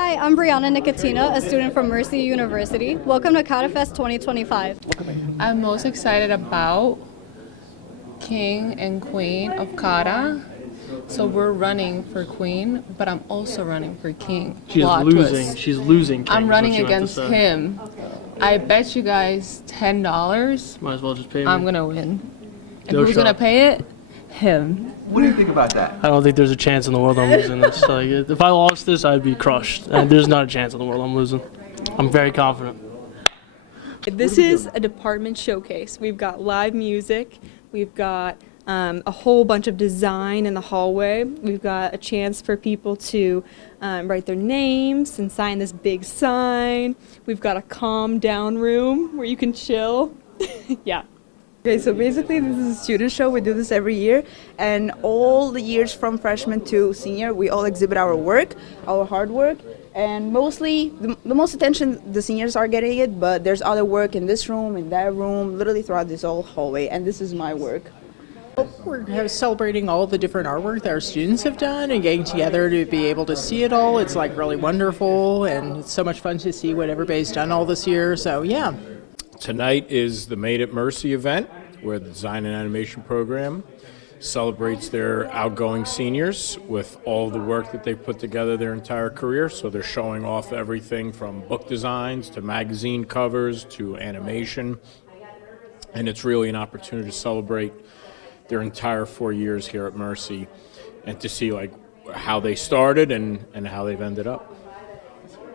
Hi, I'm Brianna Nicotina, a student from Mercy University. Welcome to CATA Fest 2025. I'm most excited about King and Queen of CATA. So we're running for Queen, but I'm also running for King. She's losing. Twist. She's losing. King, I'm running is what you have against to say. him. I bet you guys $10. Might as well just pay me. I'm gonna win. And Go who's shot. gonna pay it? Him. What do you think about that? I don't think there's a chance in the world I'm losing this. Like, if I lost this, I'd be crushed. And there's not a chance in the world I'm losing. I'm very confident. This is a department showcase. We've got live music. We've got a whole bunch of design in the hallway. We've got a chance for people to write their names and sign this big sign. We've got a calm down room where you can chill. Yeah. Okay, so basically this is a student show. We do this every year, and all the years from freshman to senior, we all exhibit our work, our hard work, and mostly the most attention the seniors are getting it, but there's other work in this room, in that room, literally throughout this whole hallway, and this is my work. We're celebrating all the different artwork that our students have done and getting together to be able to see it all. It's like really wonderful, and it's so much fun to see what everybody's done all this year, so yeah. Tonight is the Made at Mercy event, where the Design and Animation program celebrates their outgoing seniors with all the work that they've put together their entire career. So they're showing off everything from book designs to magazine covers to animation. And it's really an opportunity to celebrate their entire 4 years here at Mercy and to see like how they started and how they've ended up.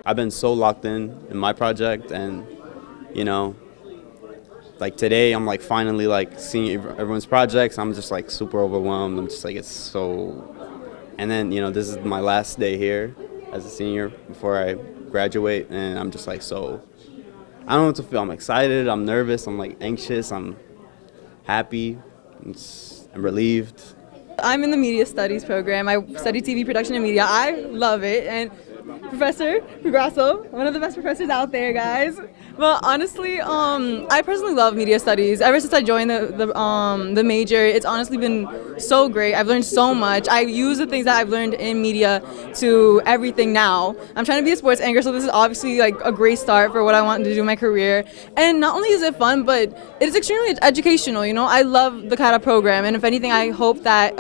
I've been so locked in my project, and you know, like today I'm like finally like seeing everyone's projects. I'm just like super overwhelmed. I'm just like, it's so, and then you know, this is my last day here as a senior before I graduate, and I'm just like, so I don't know what to feel. I'm excited, I'm nervous, I'm like anxious, I'm happy, I'm relieved. I'm in the media studies program. I study TV production and media. I love it. And Professor Grasso, one of the best professors out there, guys. Well, honestly, I personally love media studies. Ever since I joined the major, it's honestly been so great. I've learned so much. I use the things that I've learned in media to everything now. I'm trying to be a sports anchor, so this is obviously like a great start for what I want to do in my career. And not only is it fun, but it is extremely educational. You know, I love the CATA program, and if anything, I hope that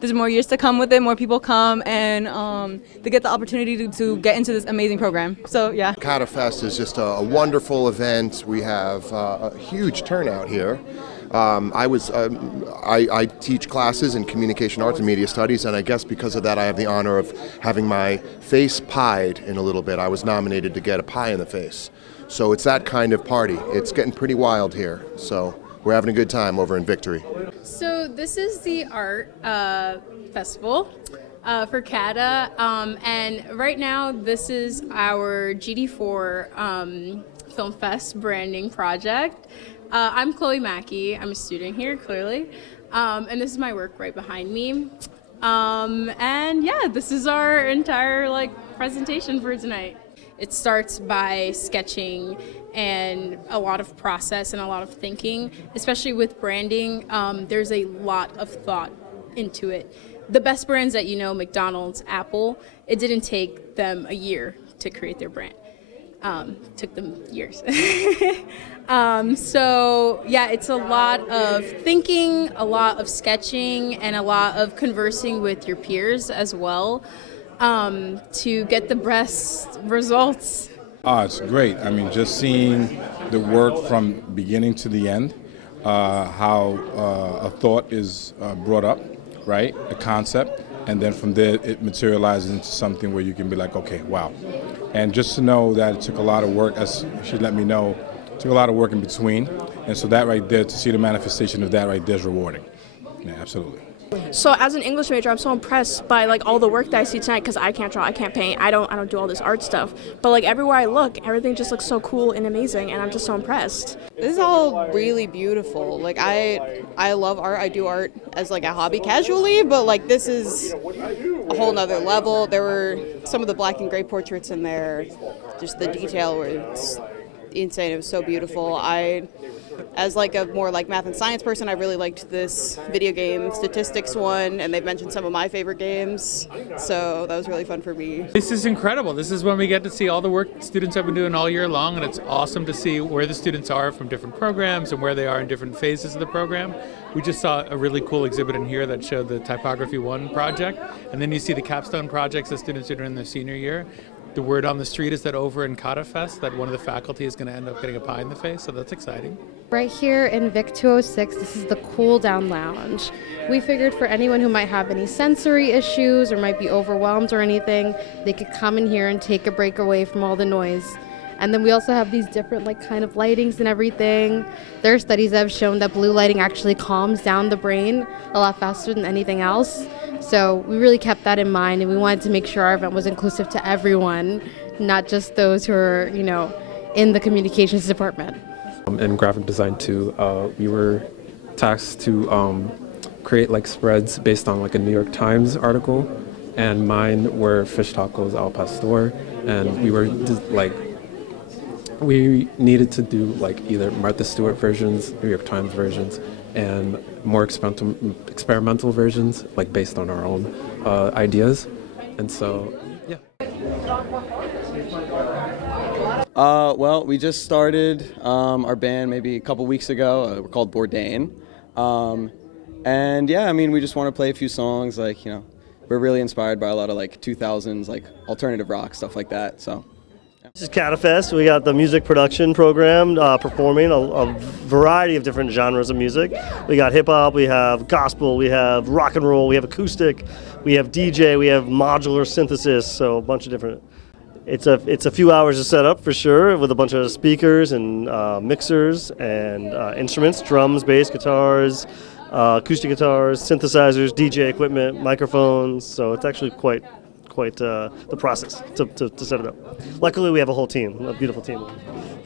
there's more years to come with it, more people come, and they get the opportunity to get into this amazing program. So, yeah. CATA Fest is just a wonderful event. We have a huge turnout here. I teach classes in communication arts and media studies, and I guess because of that I have the honor of having my face pied in a little bit. I was nominated to get a pie in the face. So it's that kind of party. It's getting pretty wild here. So we're having a good time over in Victory. So this is the art festival for CATA, and right now this is our GD4 Film Fest branding project. I'm Chloe Mackey. I'm a student here, clearly, and this is my work right behind me. And yeah, this is our entire presentation for tonight. It starts by sketching and a lot of process and a lot of thinking, especially with branding. There's a lot of thought into it. The best brands that you know, McDonald's, Apple, it didn't take them a year to create their brand. Took them years. So yeah, it's a lot of thinking, a lot of sketching, and a lot of conversing with your peers as well, to get the best results. It's great. I mean, just seeing the work from beginning to the end, how a thought is brought up, right? A concept, and then from there it materializes into something where you can be like, okay, wow. And just to know that it took a lot of work, as she let me know, it took a lot of work in between, and so that right there, to see the manifestation of that right there is rewarding. Yeah, absolutely. So as an English major, I'm so impressed by all the work that I see tonight, because I can't draw, I can't paint, I don't do all this art stuff. But everywhere I look, everything just looks so cool and amazing, and I'm just so impressed. This is all really beautiful. I love art. I do art as a hobby casually, but this is a whole nother level. There were some of the black and gray portraits in there. Just the detail was insane. It was so beautiful. as like a more like math and science person, I really liked this video game statistics one, and they've mentioned some of my favorite games, so that was really fun for me. This is incredible. This is when we get to see all the work students have been doing all year long, and it's awesome to see where the students are from different programs and where they are in different phases of the program. We just saw a really cool exhibit in here that showed the Typography 1 project, and then you see the capstone projects that students are doing in their senior year. The word on the street is that over in CATA Fest that one of the faculty is going to end up getting a pie in the face, so that's exciting. Right here in Vic 206, this is the Cool Down Lounge. We figured for anyone who might have any sensory issues or might be overwhelmed or anything, they could come in here and take a break away from all the noise. And then we also have these different kind of lightings and everything. There are studies that have shown that blue lighting actually calms down the brain a lot faster than anything else. So we really kept that in mind, and we wanted to make sure our event was inclusive to everyone, not just those who are, in the communications department. In graphic design too, we were tasked to create spreads based on a New York Times article, and mine were fish tacos al pastor, and we were we needed to do either Martha Stewart versions, New York Times versions, and more experimental versions, based on our own ideas. And so, yeah. Well, we just started our band maybe a couple weeks ago. We're called Bourdain. And yeah, we just want to play a few songs. We're really inspired by a lot of 2000s alternative rock, stuff like that. So. This is CATA Fest. We got the music production program performing a variety of different genres of music. We got hip hop, we have gospel, we have rock and roll, we have acoustic, we have DJ, we have modular synthesis, so a bunch of different. It's a few hours to set up for sure, with a bunch of speakers and mixers and instruments, drums, bass, guitars, acoustic guitars, synthesizers, DJ equipment, microphones. So it's actually quite the process to set it up. Luckily, we have a whole team, a beautiful team.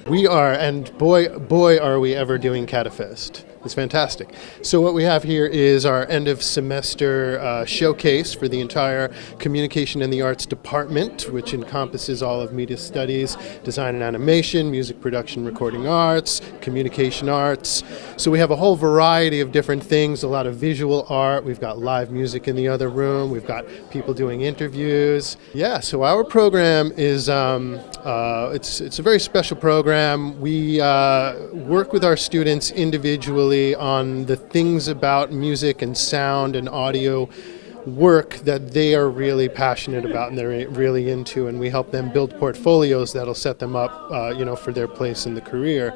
We are, and boy, are we ever doing CATA Fest. It's fantastic. So what we have here is our end of semester showcase for the entire Communication and the Arts department, which encompasses all of media studies, design and animation, music production, recording arts, communication arts. So we have a whole variety of different things, a lot of visual art. We've got live music in the other room. We've got people doing interviews. Yeah, so our program is, it's a very special program. We work with our students individually on the things about music and sound and audio work that they are really passionate about and they're really into, and we help them build portfolios that'll set them up for their place in the career.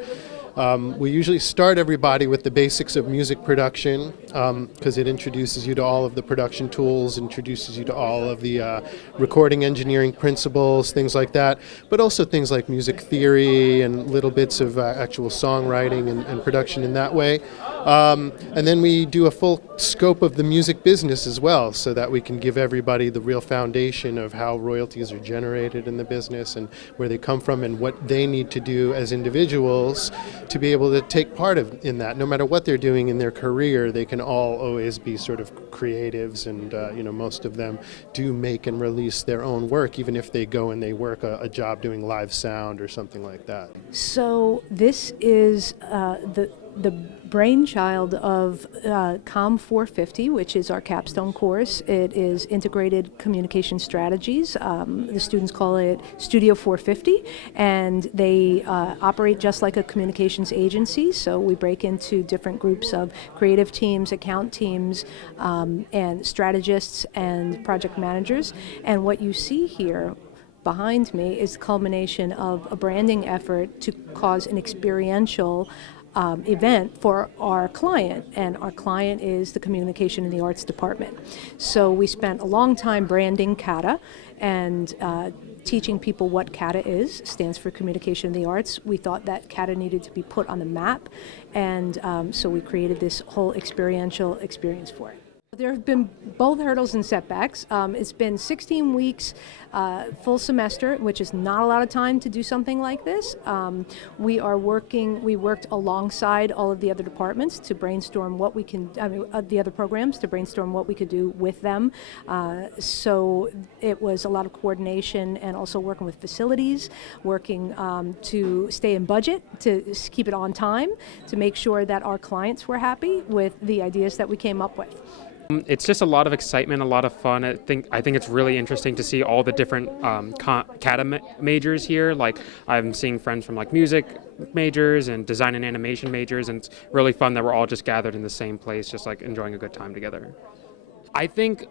We usually start everybody with the basics of music production because it introduces you to all of the production tools, introduces you to all of the recording engineering principles, things like that, but also things like music theory and little bits of actual songwriting and production in that way. And then we do a full scope of the music business as well, so that we can give everybody the real foundation of how royalties are generated in the business and where they come from and what they need to do as individuals to be able to take part in that. No matter what they're doing in their career, they can all always be sort of creatives, and most of them do make and release their own work, even if they go and they work a job doing live sound or something like that. So this is the brainchild of COM 450, which is our capstone course. It is integrated communication strategies. The students call it Studio 450, and they operate just like a communications agency. So we break into different groups of creative teams, account teams, and strategists and project managers. And what you see here behind me is the culmination of a branding effort to cause an experiential event for our client, and our client is the Communication and the Arts Department. So we spent a long time branding CATA and teaching people what CATA is, stands for Communication and the Arts. We thought that CATA needed to be put on the map, and so we created this whole experiential experience for it. There have been both hurdles and setbacks. It's been 16 weeks, full semester, which is not a lot of time to do something like this. We worked alongside all of the other departments to brainstorm what we can, the other programs to brainstorm what we could do with them. So it was a lot of coordination and also working with facilities, working to stay in budget, to keep it on time, to make sure that our clients were happy with the ideas that we came up with. It's just a lot of excitement, a lot of fun. I think it's really interesting to see all the different CATA majors here. Like I'm seeing friends from like music majors and design and animation majors, and it's really fun that we're all just gathered in the same place, just like enjoying a good time together. I think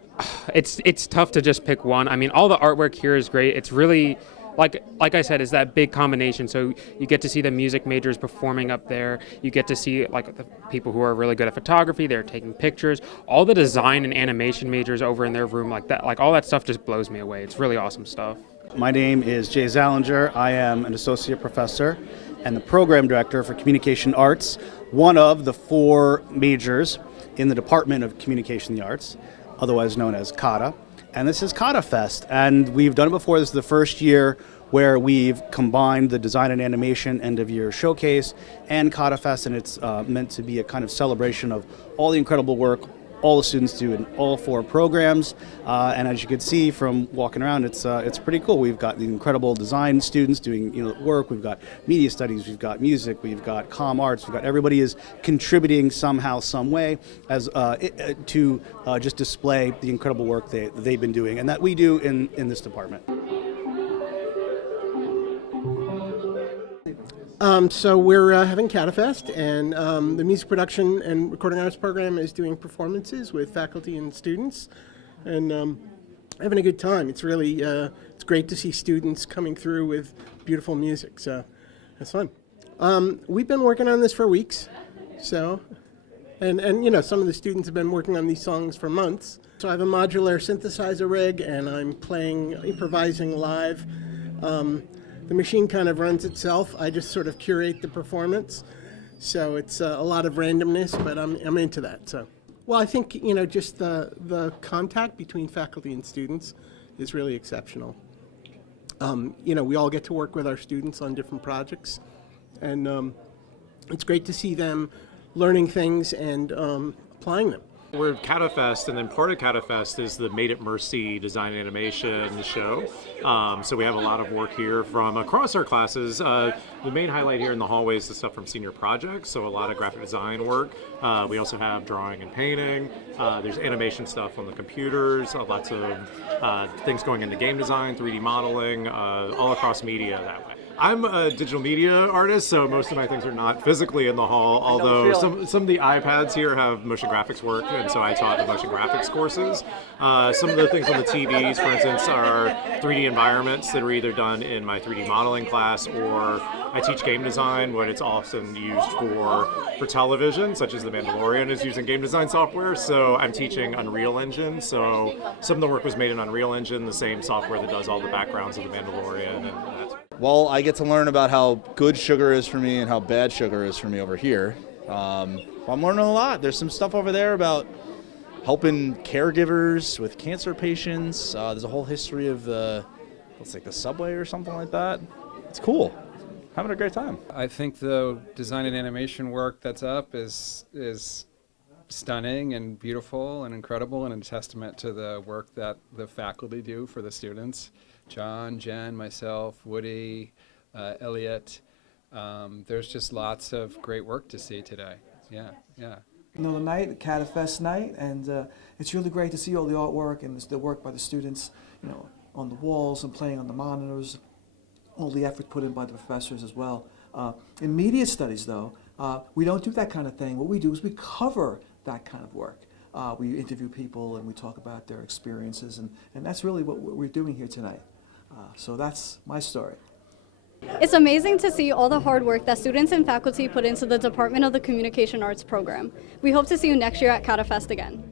it's tough to just pick one. I mean, all the artwork here is great. It's really like I said, it's that big combination. So you get to see the music majors performing up there. You get to see like the people who are really good at photography. They're taking pictures. All the design and animation majors over in their room, like that, like all that stuff just blows me away. It's really awesome stuff. My name is Jay Zallinger. I am an associate professor and the program director for communication arts, one of the 4 majors in the Department of Communication and the Arts, otherwise known as CATA. And this is CATA Fest, and we've done it before. This is the first year where we've combined the design and animation end of year showcase and CATA Fest, and it's meant to be a kind of celebration of all the incredible work all the students do in all 4 programs. And as you can see from walking around, it's pretty cool. We've got the incredible design students doing work. We've got media studies. We've got music. We've got comm arts. We've got everybody is contributing somehow, some way, as to just display the incredible work they've been doing and that we do in this department. So we're having CATA Fest, and the music production and recording arts program is doing performances with faculty and students, and having a good time. It's really it's great to see students coming through with beautiful music, so it's fun. We've been working on this for weeks, so and some of the students have been working on these songs for months. So I have a modular synthesizer rig, and I'm improvising live. The machine kind of runs itself. I just sort of curate the performance. So it's a lot of randomness, but I'm into that. So, well, I think, just the contact between faculty and students is really exceptional. We all get to work with our students on different projects, and it's great to see them learning things and applying them. We're at CATA Fest, and then part of CATA Fest is the Made at Mercy design and animation show. So we have a lot of work here from across our classes. The main highlight here in the hallway is the stuff from senior projects, so a lot of graphic design work. We also have drawing and painting. There's animation stuff on the computers, lots of things going into game design, 3D modeling, all across media that way. I'm a digital media artist, so most of my things are not physically in the hall, although some of the iPads here have motion graphics work, and so I taught the motion graphics courses. Some of the things on the TVs, for instance, are 3D environments that are either done in my 3D modeling class, or I teach game design, what it's often used for television, such as The Mandalorian is using game design software, so I'm teaching Unreal Engine, so some of the work was made in Unreal Engine, the same software that does all the backgrounds of The Mandalorian, and that's well, I get to learn about how good sugar is for me and how bad sugar is for me over here. I'm learning a lot. There's some stuff over there about helping caregivers with cancer patients. There's a whole history of it's like the subway or something like that. It's cool. Having a great time. I think the design and animation work that's up is stunning and beautiful and incredible, and a testament to the work that the faculty do for the students. John, Jen, myself, Woody, Elliot. There's just lots of great work to see today. Yeah. The night, the CATA Fest night, and it's really great to see all the artwork and the work by the students, on the walls and playing on the monitors, all the effort put in by the professors as well. In media studies, though, we don't do that kind of thing. What we do is we cover that kind of work. We interview people and we talk about their experiences, and that's really what we're doing here tonight. So that's my story. It's amazing to see all the hard work that students and faculty put into the Department of the Communication Arts program. We hope to see you next year at CATA Fest again.